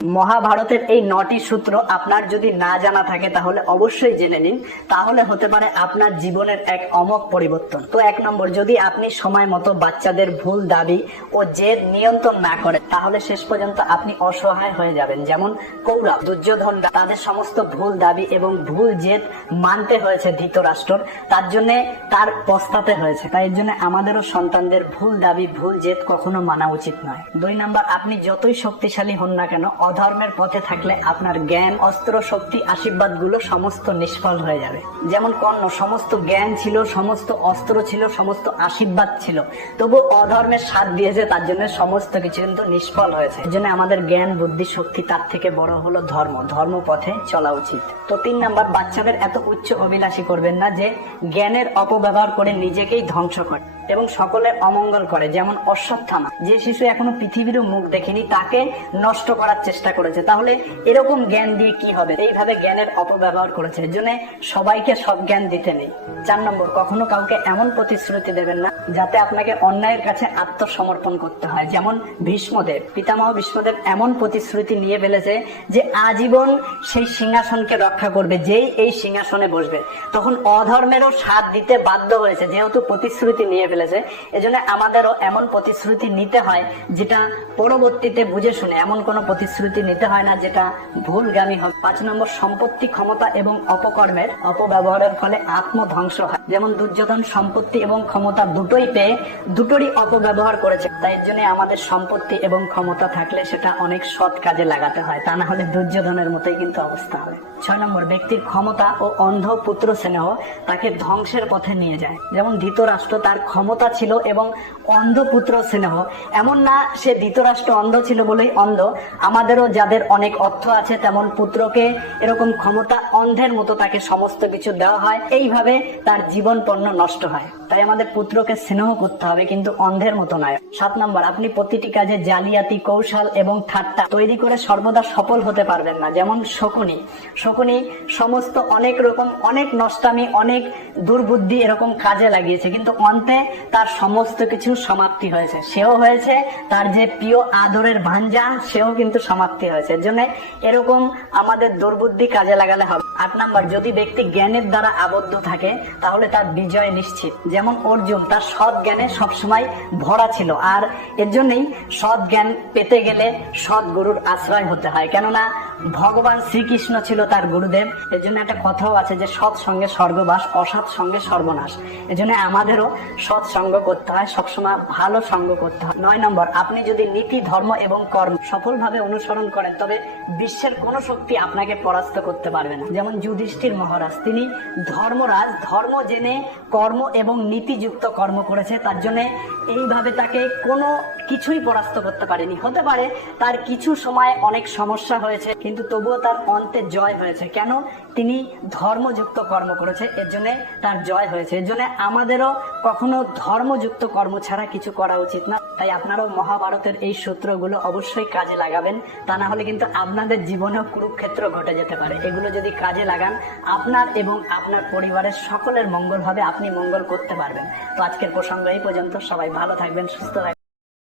মহাভারতের এই নটি সূত্র আপনার যদি না জানা থাকে তাহলে অবশ্যই জেনে নিন। তাহলে হতে পারে আপনার জীবনের এক অমক পরিবর্তন। তো এক নম্বর, যদি আপনি সময় মতো বাচ্চাদের ভুল দাবি ও জেদ নিয়ন্ত্রণ না করেন, তাহলে শেষ পর্যন্ত আপনি অসহায় হয়ে যাবেন। যেমন কৌরব দুর্যোধন তাদের সমস্ত ভুল দাবি এবং ভুল জেদ মানতে হয়েছে ধৃতরাষ্ট্র তার জন্য তার পস্তাতে হয়েছে। তাই এর জন্য আমাদেরও সন্তানদের ভুল দাবি, ভুল জেদ কখনো মানা উচিত নয়। দুই নাম্বার, আপনি যতই শক্তিশালী হন না কেন অধর্মের পথে থাকলে আপনার জ্ঞান, অস্ত্র, শক্তি আশীর্বাদগুলো সমস্ত নিষ্ফল হয়ে যাবে। যেমন কর্ণ, সমস্ত জ্ঞান ছিল, সমস্ত অস্ত্র ছিল, সমস্ত আশীর্বাদ ছিল। তবু অধর্মের সাথ দিয়েছে, তার জন্য সমস্ত কিছু কিন্তু নিষ্ফল হয়েছে। এই জন্য আমাদের জ্ঞান, বুদ্ধি, শক্তি তার থেকে বড় হলো ধর্ম। ধর্ম পথে চলা উচিত। তো তিন নাম্বার, বাচ্চাদের এত উচ্চ অভিলাষী করবেন না যে জ্ঞানের অপব্যবহার করে নিজেকেই ধ্বংস করে এবং সকলের অমঙ্গল করে, যেমন অশ্বত্থামা। যে শিশু এখনও পৃথিবীরও মুখ দেখেনি, তাকে নষ্ট করার চেষ্টা করেছে। তাহলে এরকম জ্ঞান দিয়ে কি হবে? এইভাবে জ্ঞানের অপব্যবহার করেছে। এর জন্য সবাইকে সব জ্ঞান দিতে নেই। চার নম্বর, কখনো কাউকে এমন প্রতিশ্রুতি দেবেন না, যাতে আপনাকে অন্যায়ের কাছে আত্মসমর্পণ করতে হয়। যেমন ভীষ্মদেব। পিতামহ ভীষ্মদেব এমন প্রতিশ্রুতি নিয়ে ফেলেছে যে আজীবন সেই সিংহাসনকে রক্ষা করবে, যেই এই সিংহাসনে বসবে। তখন অধর্মেরও সাথ দিতে বাধ্য হয়েছে, যেহেতু প্রতিশ্রুতি নিয়ে ফেলেছে এজন্য আমাদেরও এমন প্রতিশ্রুতি নিতে হয়, যেটা পরবর্তীতে বুঝে শুনে এমন কোনো প্রতিশ্রুতি নিতে হয় না, যেটা ভুলগামী হবে পাঁচ নম্বর, সম্পত্তি ক্ষমতা এবং অপকর্মের অপব্যবহারের ফলে আত্মধ্বংস হয়। যেমন দুর্যোধন সম্পত্তি এবং ক্ষমতা দুটোই পেয়ে দুটোরই অপব্যবহার করেছে। তাই জন্য আমাদের সম্পত্তি এবং ক্ষমতা থাকলে সেটা অনেক সৎ কাজে লাগাতে হয়। তা না হলে দুর্যোধনের মতোই কিন্তু অবস্থা হবে। ছয় নম্বর, ব্যক্তির ক্ষমতা ও অন্ধ পুত্র স্নেহ তাকে ধ্বংসের পথে নিয়ে যায়। যেমন ধৃতরাষ্ট্র তার ক্ষমতা ছিল এবং অন্ধ পুত্র স্নেহ। এমন না সে ধৃতরাষ্ট্র অন্ধ ছিল বলেই অন্ধ। আমাদেরও যাদের অনেক অর্থ আছে তেমন পুত্রকে এরকম ক্ষমতা অন্ধের মতো তাকে সমস্ত কিছু দেওয়া হয়। এইভাবে তার জীবন পণ্য নষ্ট হয়। তাই আমাদের পুত্রকে স্নেহ করতে হবে, কিন্তু অন্ধের মতো নয়। সাত নম্বর, আপনি প্রতিটি কাজে জালিয়াতি, কৌশল এবং ঠাট্টা তৈরি করে সর্বদা সফল হতে পারবেন না। যেমন শকুনি। শকুনি সমস্ত অনেক রকম, অনেক নষ্টামি, অনেক দুর্বুদ্ধি এরকম কাজে লাগিয়েছে, কিন্তু অন্তে তার সমস্ত কিছু সমাপ্তি হয়েছে। সেও হয়েছে তার যে প্রিয় আদরের ভাঞ্জা, সেও কিন্তু সমাপ্তি হয়েছে। জন্য এরকম আমাদের দুর্বুদ্ধি কাজে লাগালে হবে। আট নাম্বার, যদি ব্যক্তি জ্ঞানের দ্বারা আবদ্ধ থাকে, তাহলে তার বিজয় নিশ্চিত। যেমন অর্জুন, তার সৎ জ্ঞানে সবসময় ভরা ছিল। আর এর জন্যই সৎ জ্ঞান পেতে গেলে সৎ গুরুর আশ্রয় হতে হয়। কেননা ভগবান শ্রীকৃষ্ণ ছিল তার গুরুদেব। এর জন্য একটা কথাও আছে যে সৎ সঙ্গে স্বর্গবাস, অসৎ সঙ্গে সর্বনাশ। এর জন্য আমাদেরও সৎ সঙ্গ করতে হয়, সবসময় ভালো সঙ্গ করতে হয়। নয় নম্বর, আপনি যদি নীতি, ধর্ম এবং কর্ম সফলভাবে অনুসরণ করেন, তবে বিশ্বের কোন শক্তি আপনাকে পরাস্ত করতে পারবে না। যেমন যুধিষ্ঠির মহারাজ, তিনি ধর্মরাজ, ধর্ম জেনে কর্ম এবং নীতিযুক্ত কর্ম করেছে, তার জন্য এইভাবে তাকে কোনো কিছুই পরাস্ত করতে পারেনি। হতে পারে তার কিছু সময় অনেক সমস্যা হয়েছে, কিন্তু তবুও তার অন্তে জয় হয়েছে। কেন? তিনি ধর্মযুক্ত কর্ম করেছে, এর জন্য তার জয় হয়েছে। এর জন্য আমাদেরও কখনো ধর্মযুক্ত কর্ম ছাড়া কিছু করা উচিত না। তাই আপনারাও মহাভারতের এই সূত্রগুলো অবশ্যই কাজে লাগাবেন। তা না হলে কিন্তু আপনাদের জীবনেও কুরুক্ষেত্র ঘটে যেতে পারে। এগুলো যদি কাজে লাগান, আপনার এবং আপনার পরিবারের সকলের মঙ্গল হবে আপনি মঙ্গল করতে পারবেন। তো আজকের প্রসঙ্গ এই পর্যন্ত। সবাই ভালো থাকবেন, সুস্থ থাকবেন।